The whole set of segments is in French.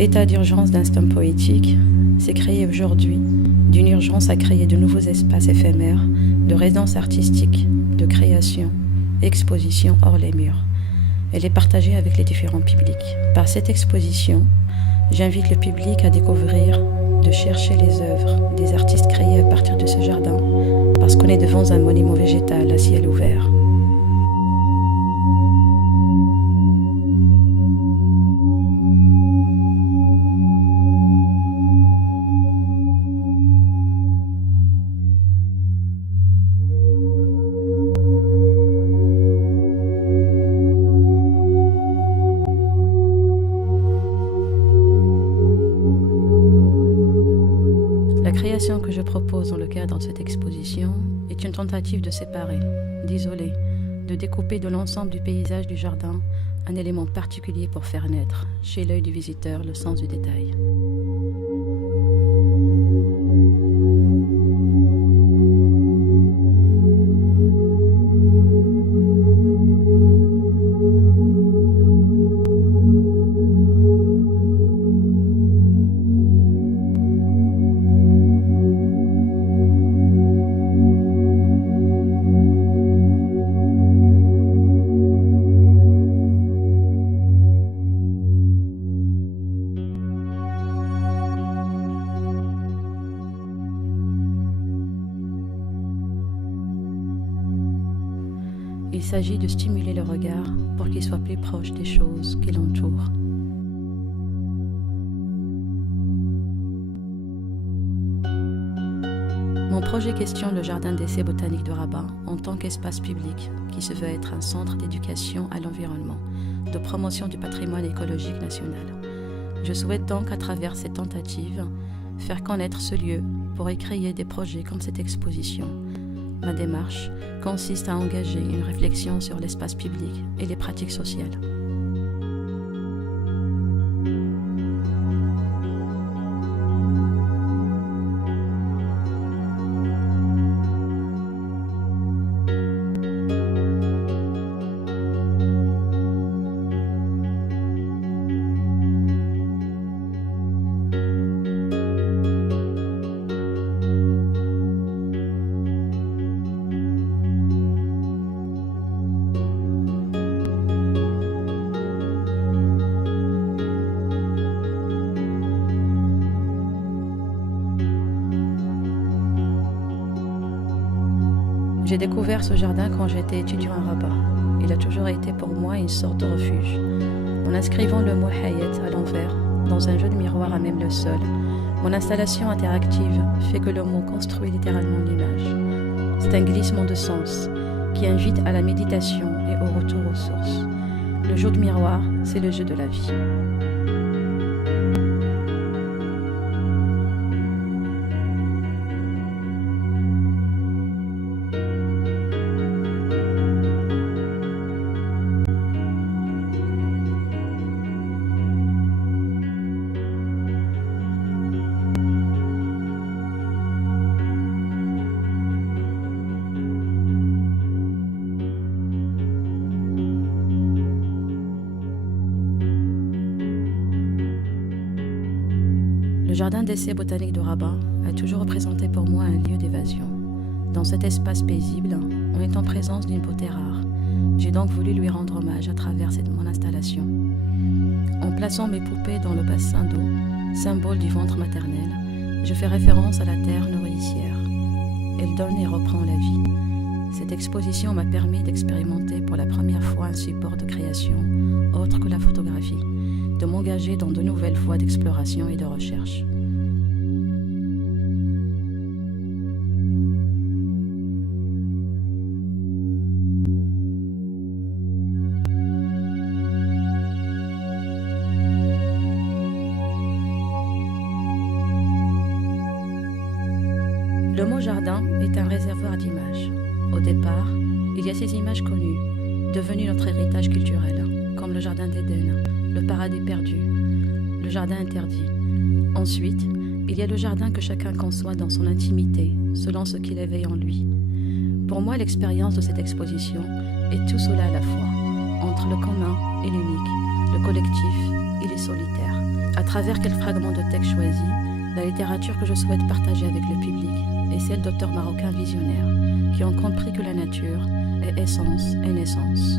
État d'urgence d'instinct poétique, c'est créer aujourd'hui, d'une urgence à créer de nouveaux espaces éphémères, de résidence artistique, de création, exposition hors les murs. Elle est partagée avec les différents publics. Par cette exposition, j'invite le public à découvrir, de chercher les œuvres des artistes créés à partir de ce jardin, parce qu'on est devant un monument végétal à ciel ouvert. La création que je propose dans le cadre de cette exposition est une tentative de séparer, d'isoler, de découper de l'ensemble du paysage du jardin un élément particulier pour faire naître, chez l'œil du visiteur, le sens du détail. Il s'agit de stimuler le regard pour qu'il soit plus proche des choses qui l'entourent. Mon projet questionne le jardin d'essai botanique de Rabat en tant qu'espace public qui se veut être un centre d'éducation à l'environnement, de promotion du patrimoine écologique national. Je souhaite donc, à travers cette tentative, faire connaître ce lieu pour y créer des projets comme cette exposition. Ma démarche consiste à engager une réflexion sur l'espace public et les pratiques sociales. J'ai découvert ce jardin quand j'étais étudiant à Rabat. Il a toujours été pour moi une sorte de refuge. En inscrivant le mot Hayat à l'envers, dans un jeu de miroir à même le sol, mon installation interactive fait que le mot construit littéralement l'image. C'est un glissement de sens qui invite à la méditation et au retour aux sources. Le jeu de miroir, c'est le jeu de la vie. Le jardin d'essai botanique de Rabat a toujours représenté pour moi un lieu d'évasion. Dans cet espace paisible, on est en présence d'une beauté rare. J'ai donc voulu lui rendre hommage à travers mon installation. En plaçant mes poupées dans le bassin d'eau, symbole du ventre maternel, je fais référence à la terre nourricière. Elle donne et reprend la vie. Cette exposition m'a permis d'expérimenter pour la première fois un support de création, autre que la photographie, de m'engager dans de nouvelles voies d'exploration et de recherche. Le mot jardin est un réservoir d'images. Au départ, il y a ces images connues, devenues notre héritage culturel, comme le jardin d'Éden, le paradis perdu, le jardin interdit. Ensuite, il y a le jardin que chacun conçoit dans son intimité, selon ce qu'il éveille en lui. Pour moi, l'expérience de cette exposition est tout cela à la fois, entre le commun et l'unique, le collectif et les solitaires. À travers quelques fragments de texte choisis, la littérature que je souhaite partager avec le public est celle d'auteurs marocains visionnaires qui ont compris que la nature est essence et naissance.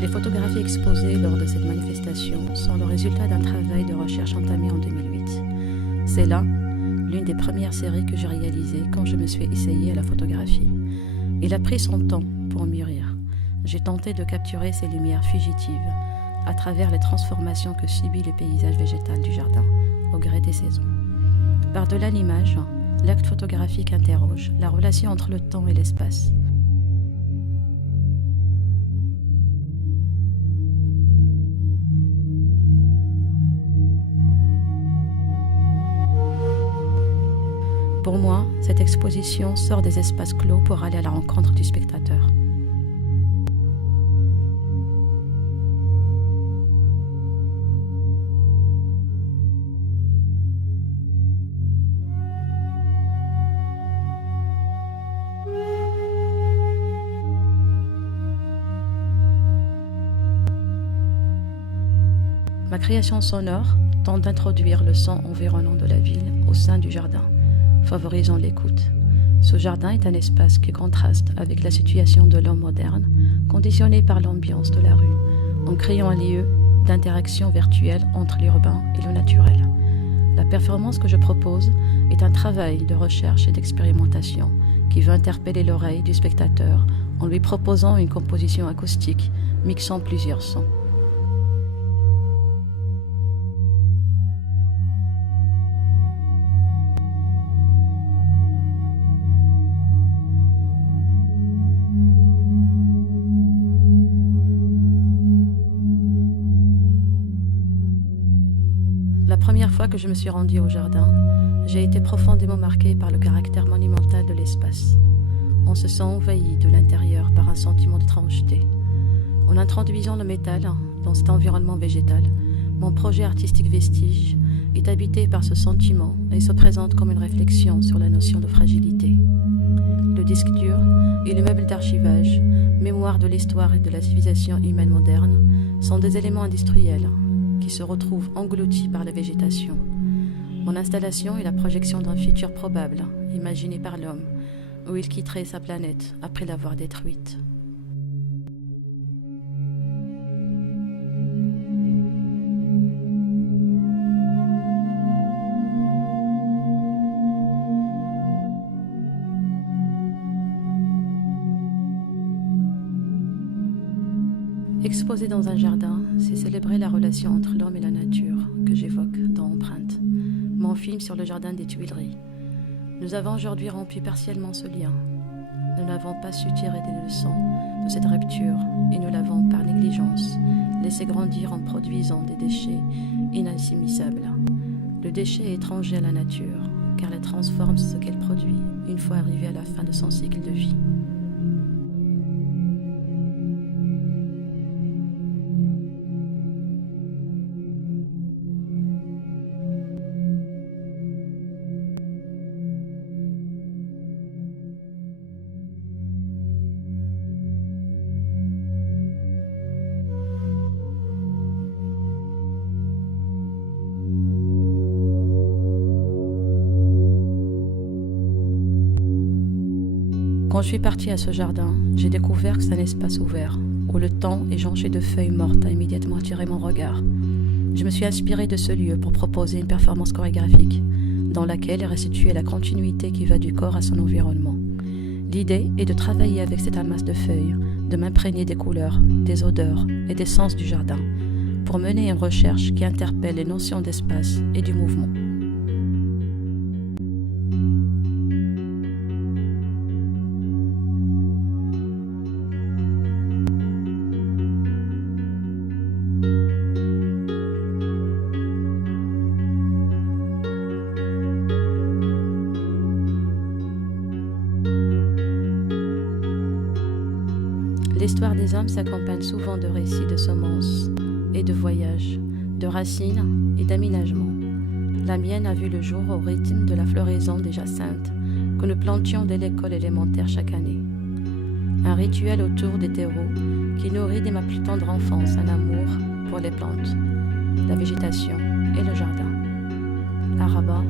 Les photographies exposées lors de cette manifestation sont le résultat d'un travail de recherche entamé en 2008. C'est là l'une des premières séries que j'ai réalisées quand je me suis essayée à la photographie. Il a pris son temps pour mûrir. J'ai tenté de capturer ces lumières fugitives à travers les transformations que subit le paysage végétal du jardin au gré des saisons. Par-delà l'image, l'acte photographique interroge la relation entre le temps et l'espace. Pour moi, cette exposition sort des espaces clos pour aller à la rencontre du spectateur. Ma création sonore tente d'introduire le son environnant de la ville au sein du jardin, favorisant l'écoute. Ce jardin est un espace qui contraste avec la situation de l'homme moderne, conditionné par l'ambiance de la rue, en créant un lieu d'interaction virtuelle entre l'urbain et le naturel. La performance que je propose est un travail de recherche et d'expérimentation qui veut interpeller l'oreille du spectateur en lui proposant une composition acoustique mixant plusieurs sons. La première fois que je me suis rendue au jardin, j'ai été profondément marquée par le caractère monumental de l'espace. On se sent envahi de l'intérieur par un sentiment d'étrangeté. En introduisant le métal dans cet environnement végétal, mon projet artistique Vestige est habité par ce sentiment et se présente comme une réflexion sur la notion de fragilité. Le disque dur et le meuble d'archivage, mémoire de l'histoire et de la civilisation humaine moderne, sont des éléments industriels qui se retrouvent engloutis par la végétation. Mon installation est la projection d'un futur probable, imaginé par l'homme, où il quitterait sa planète après l'avoir détruite. Exposer dans un jardin, c'est célébrer la relation entre l'homme et la nature que j'évoque dans Empreinte, mon film sur le jardin des Tuileries. Nous avons aujourd'hui rompu partiellement ce lien. Nous n'avons pas su tirer des leçons de cette rupture et nous l'avons, par négligence, laissé grandir en produisant des déchets inassimisables. Le déchet est étranger à la nature, car elle transforme ce qu'elle produit une fois arrivée à la fin de son cycle de vie. Quand je suis partie à ce jardin, j'ai découvert que c'est un espace ouvert, où le temps est jonché de feuilles mortes a immédiatement attiré mon regard. Je me suis inspirée de ce lieu pour proposer une performance chorégraphique, dans laquelle est restituée la continuité qui va du corps à son environnement. L'idée est de travailler avec cette amasse de feuilles, de m'imprégner des couleurs, des odeurs et des sens du jardin, pour mener une recherche qui interpelle les notions d'espace et du mouvement. L'histoire des hommes s'accompagne souvent de récits de semences et de voyages, de racines et d'aménagements. La mienne a vu le jour au rythme de la floraison des jacinthes que nous plantions dès l'école élémentaire chaque année. Un rituel autour des terreaux qui nourrit dès ma plus tendre enfance un amour pour les plantes, la végétation et le jardin. À Rabat,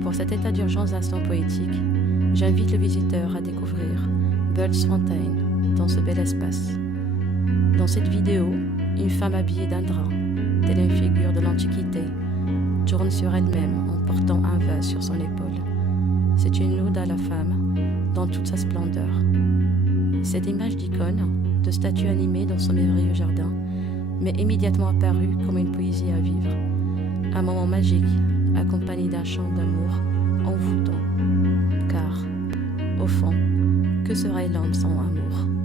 pour cet état d'urgence d'instant poétique, j'invite le visiteur à découvrir Bulls Fontaine dans ce bel espace. Dans cette vidéo, une femme habillée d'un drap, telle une figure de l'Antiquité, tourne sur elle-même en portant un vase sur son épaule. C'est une ode à la femme dans toute sa splendeur. Cette image d'icône, de statue animée dans son merveilleux jardin, m'est immédiatement apparue comme une poésie à vivre. Un moment magique, accompagné d'un chant d'amour envoûtant. Car, au fond, que serait l'homme sans amour ?